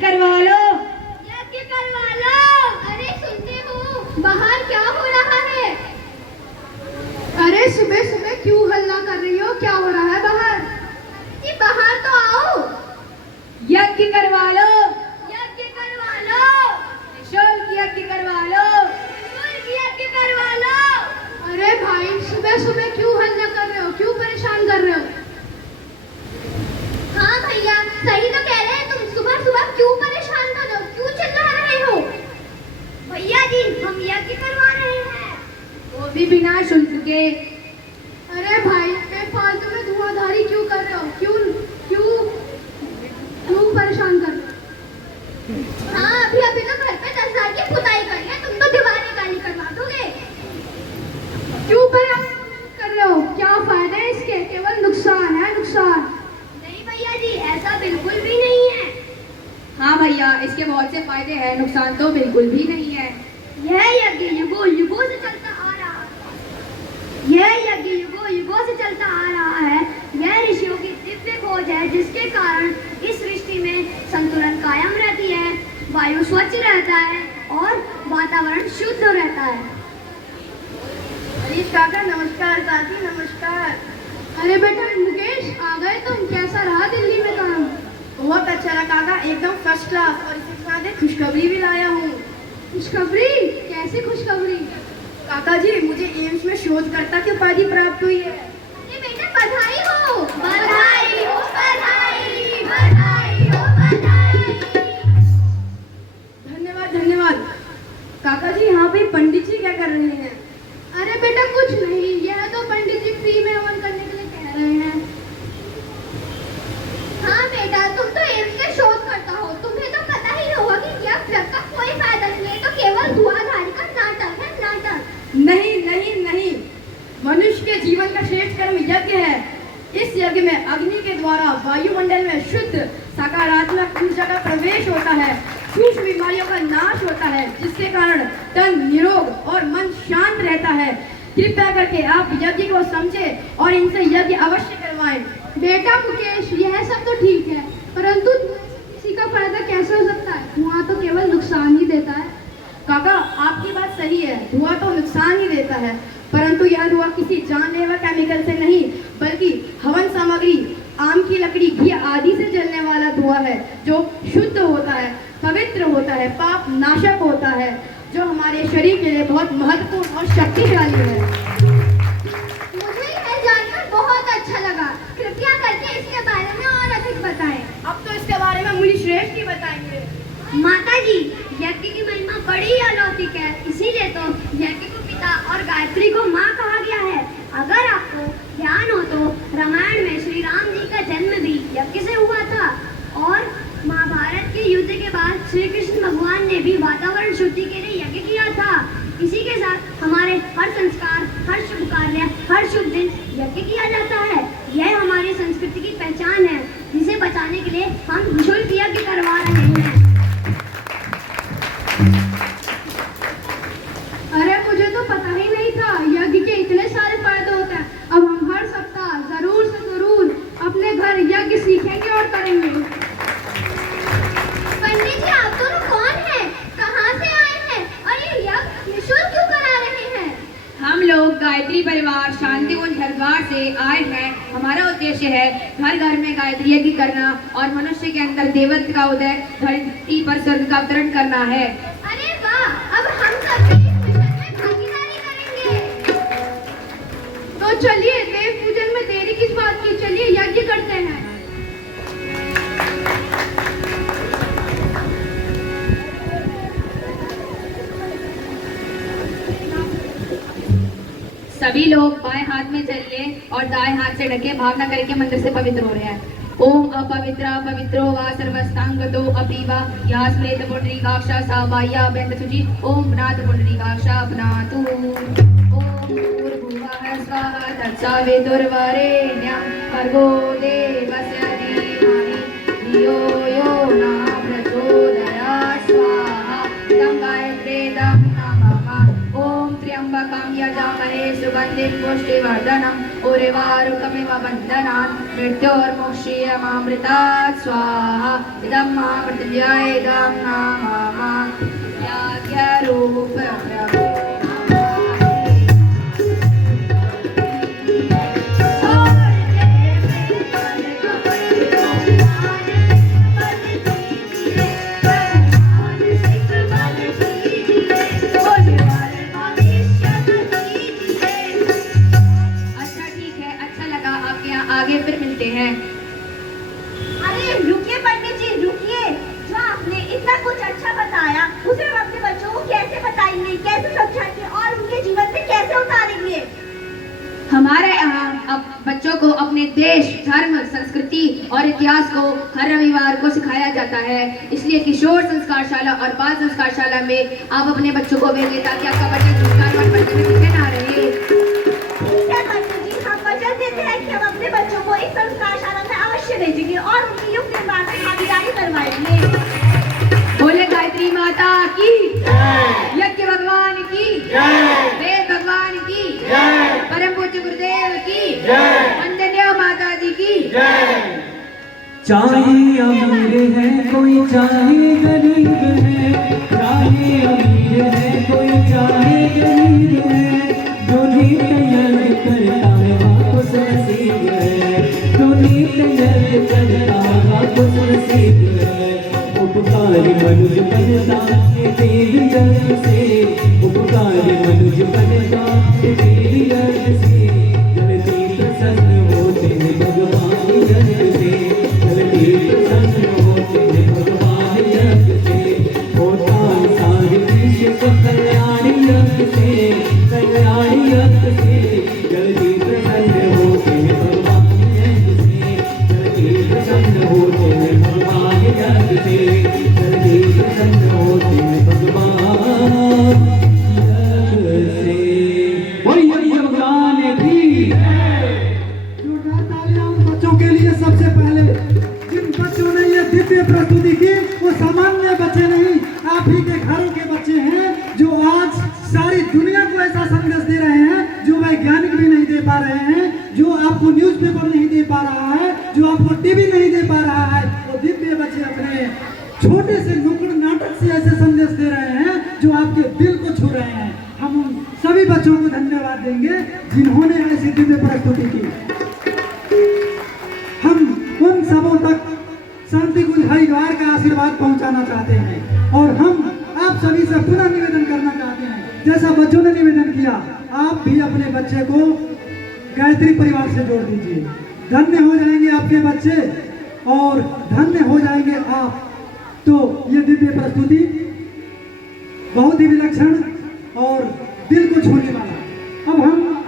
करवा लो। यज्ञ करवा लो। अरे सुनते हो बाहर क्या हो रहा है? अरे सुबह सुबह क्यों हल्ला कर रही हो? क्या हो रहा है बाहर? जी बाहर तो आओ। यज्ञ करवा लो। यज्ञ करवा लो। निःशुल्क यज्ञ करवा लो। निःशुल्क यज्ञ करवा लो। अरे भाई सुबह सुबह क्यों हल्ला कर रहे हो? क्यों परेशान कर रहे हो? हाँ भैया सही तो कह रहे हैं तुम। सुबह सुबह क्यों परेशान कर रहे हो? क्यों चिल्ला रहे हो? भैया जी हम यज्ञ करवा रहे हैं। वो भी बिना शुल्क के। अरे भाई मैं फालतू में धुआंधारी क्यों कर रहे हो? क्यों क्यों क्यों परेशान कर रहे हो? हाँ अभी अभी तो घर पे 10,000 की खुदाई करी है, तुम तो दीवार निकाली करवा दोगे। क्यों परेशान कर रहे हो? क्या फायदा है इसके? केवल नुकसान है, नुकसान। नहीं भैया जी ऐसा बिल्कुल भी नहीं है। हाँ भैया इसके बहुत से फायदे हैं, नुकसान तो बिल्कुल भी नहीं है। यह यज्ञ युगों युगों से चलता आ रहा है। यह यज्ञ युगों युगों से चलता आ रहा है। यह ऋषियों की दिव्य खोज है जिसके कारण इस सृष्टि में संतुलन कायम रहती है, वायु स्वच्छ रहता है और वातावरण शुद्ध रहता है। हरीश काका नमस्कार। काकी नमस्कार। अरे बेटा मुकेश आ गए तुम? कैसा रहा दिल्ली में काम? बहुत अच्छा रहा काका, एकदम फर्स्ट क्लास। और इसके साथ एक खुशखबरी भी लाया हूँ। खुशखबरी? कैसी खुशखबरी? काका जी मुझे एम्स में शोधकर्ता की उपाधि प्राप्त हुई है। अरे बेटा बधाई हो। बधाई हो बधाई बधाई हो बधाई। धन्यवाद धन्यवाद। काका जी यहाँ पे पंडित जी क्या कर रहे हैं? अरे बेटा कुछ नहीं, यह तो पंडित जी फ्री में हवन करने के लिए कह रहे हैं। हाँ बेटा तुम तो एम्स के शोध करता हो, तुम्हें तो पता ही होगा कि यज्ञ का कोई फायदा नहीं है, तो केवल धुआंधारी का नाटक है, नाटक। नहीं नहीं नहीं, मनुष्य के जीवन का श्रेष्ठ कर्म यज्ञ है। इस यज्ञ में अग्नि के द्वारा वायुमंडल में शुद्ध सकारात्मक ऊर्जा का प्रवेश होता है, सूक्ष्म बीमारियों का नाश होता है, जिसके कारण तन निरोग और मन शांत रहता है। कृपया करके आप यज्ञ को समझें और इनसे यज्ञ अवश्य करवाएं। बेटा मुकेश यह सब तो ठीक है, परंतु किसी का फायदा कैसे हो सकता है? धुआं तो केवल नुकसान ही देता है। काका आपकी बात सही है, धुआं तो नुकसान ही देता है, परंतु यह धुआं किसी जानलेवा केमिकल से नहीं बल्कि हवन सामग्री, आम की लकड़ी, घी आदि से जलने वाला धुआं है, जो शुद्ध होता है, पवित्र होता है, पाप नाशक होता है, जो हमारे शरीर के लिए बहुत महत्वपूर्ण और शक्तिशाली है। मुझे यह जानकर बहुत अच्छा लगा। कृपया करके इसके बारे में और अधिक बताएं। अब तो इसके बारे में मुझे श्रेष्ठ ही बताएंगे। माता जी यज्ञ की महिमा बड़ी अलौकिक है, इसीलिए तो यज्ञ को पिता और गायत्री को माँ कहा गया है। अगर आपको ध्यान हो तो रामायण में श्री राम जी का जन्म भी यज्ञ से हुआ था और महाभारत के युद्ध के बाद श्री कृष्ण भगवान ने भी वातावरण शुद्धि के लिए यज्ञ किया था। इसी के साथ हमारे हर संस्कार, हर शुभ कार्य, हर शुभ दिन यज्ञ किया जाता है। यह हमारी संस्कृति की पहचान है, जिसे बचाने के लिए हम निःशुल्क यज्ञ करवा रहे हैं। अरे मुझे तो पता ही नहीं था यज्ञ के इतने सारे फायदे होते हैं। अब हम हर सप्ताह जरूर से जरूर अपने घर यज्ञ सीखेंगे और करेंगे। पंडित जी आप दोनों कौन हैं? कहाँ से आए हैं? और ये यज्ञ निःशुल्क क्यों करा रहे हैं? हम लोग गायत्री परिवार शांतिकुंज हरिद्वार से आए हैं। हमारा उद्देश्य है घर घर में गायत्री यज्ञ करना और मनुष्य के अंदर देवत्व का उदय, धरती पर स्वर्ग का अवतरण करना है। अरे वाह, अब हम सब भी इस मिशन में भागीदारी करेंगे। तो चलिए देव पूजन में देरी किस बात की, चलिए यज्ञ करते हैं। सभी लोग बाएं हाथ में चलिए और दाएं हाथ से ढके भावना करके मंदिर से पवित्र हो रहे हैं। ओम अपवित्र पवित्रो वा सर्वस्तांगतो अपीवा या स्मृत पुंडरीकाक्षा सा बाह्या बेंद सुचि ओम नाथ पुंडरीकाक्षा अपनातु। ओम भूर्भुवः स्वः तत्सवितुर्वरेण्यं भर्गो देवस्य धीमहि धियो यो नः प्रचोदयात् स्वाहा। तं गायत्रीं नमः। ओम त्र्यंबकं त्र्यंबकं यजामहे सुगन्धिं पुष्टिवर्धनम् उर्वारुकमिव बन्धनात् मृत्योर्मुक्षीयमामृतात् स्वाहा इदं मा मृत्युञ्जय इदं नाम याज्ञरूप प्रभो आगे फिर मिलते हैं। अरे रुकिए पंडित जी, रुकिए। जो आपने इतना कुछ अच्छा बताया उसे हम अपने बच्चों को कैसे बताएंगे, कैसे समझाएंगे और उनके जीवन में कैसे उतारेंगे? हमारे यहाँ अब बच्चों को अपने देश, धर्म, संस्कृति और इतिहास को हर रविवार को सिखाया जाता है। इसलिए किशोर संस्कारशाला और बाल संस्कारशाला में आप अपने बच्चों को भेजें ताकि आपका बच्चा संस्कारवान बनने में पीछे ना रहे। देते हैं कि हम अपने बच्चों को इस संस्कारशाला में अवश्य भेजेंगे और उनकी युग निर्माण में भागीदारी करवाएंगे। बोले गायत्री माता की, यज्ञ भगवान की, वेद भगवान की, परम पूज्य गुरुदेव की, वंदनीय माता जी की। चाहे अमीर है कोई, चाहे गरीब है, चाहे अमीर है कोई, चाहे गरीब है, जो नीत यज्ञ करता है वापस नसीब है, जो नीत यज्ञ करता है वापस नसीब है। उपकारी मनुज बनता है देव यज्ञ से, उपकारी मनुज बनता है देव यज्ञ से, जल्दी प्रसन्न होते हैं भगवान यज्ञ से, जल्दी प्रसन्न होते हैं भगवान यज्ञ से, होता है सारे विश्व को कल्याण यज्ञ से, कल्याण यज्ञ से, जल्दी प्रसन्न होते हैं भगवान यज्ञ से, जल्दी प्रसन्न होते हैं भगवान यज्ञ से, जल्दी प्रसन्न होते हैं भगवान यज्ञ से। वही भगवान की बच्चों के लिए सबसे पहले जिन बच्चों ने ये दिव्य प्रस्तुति की वो सामान्य बच्चे नहीं, आप ही के घरों के बच्चे हैं जो आज सारी दुनिया को ऐसा संदेश दे रहे हैं जो वैज्ञानिक भी नहीं दे पा रहे हैं, जो आपको न्यूज़पेपर नहीं दे पा रहा है, जो आपको टीवी नहीं दे पा रहा है। वो दिव्य बच्चे अपने छोटे से नुक्कड़ नाटक से ऐसे संदेश दे रहे हैं जो आपके दिल को छू रहे हैं। हम उन सभी बच्चों को धन्यवाद देंगे जिन्होंने ऐसी दिव्य प्रस्तुति की। हम उन सबों तक शांति कुंज हरिद्वार का आशीर्वाद पहुंचाना चाहते हैं और हम आप सभी से पुनः निवेदन करना चाहते हैं, जैसा बच्चों ने निवेदन किया, आप भी अपने बच्चे को गायत्री परिवार से जोड़ दीजिए। धन्य हो जाएंगे आपके बच्चे और धन्य हो जाएंगे आप। तो ये दिव्य प्रस्तुति बहुत ही विलक्षण और दिल को छूने वाली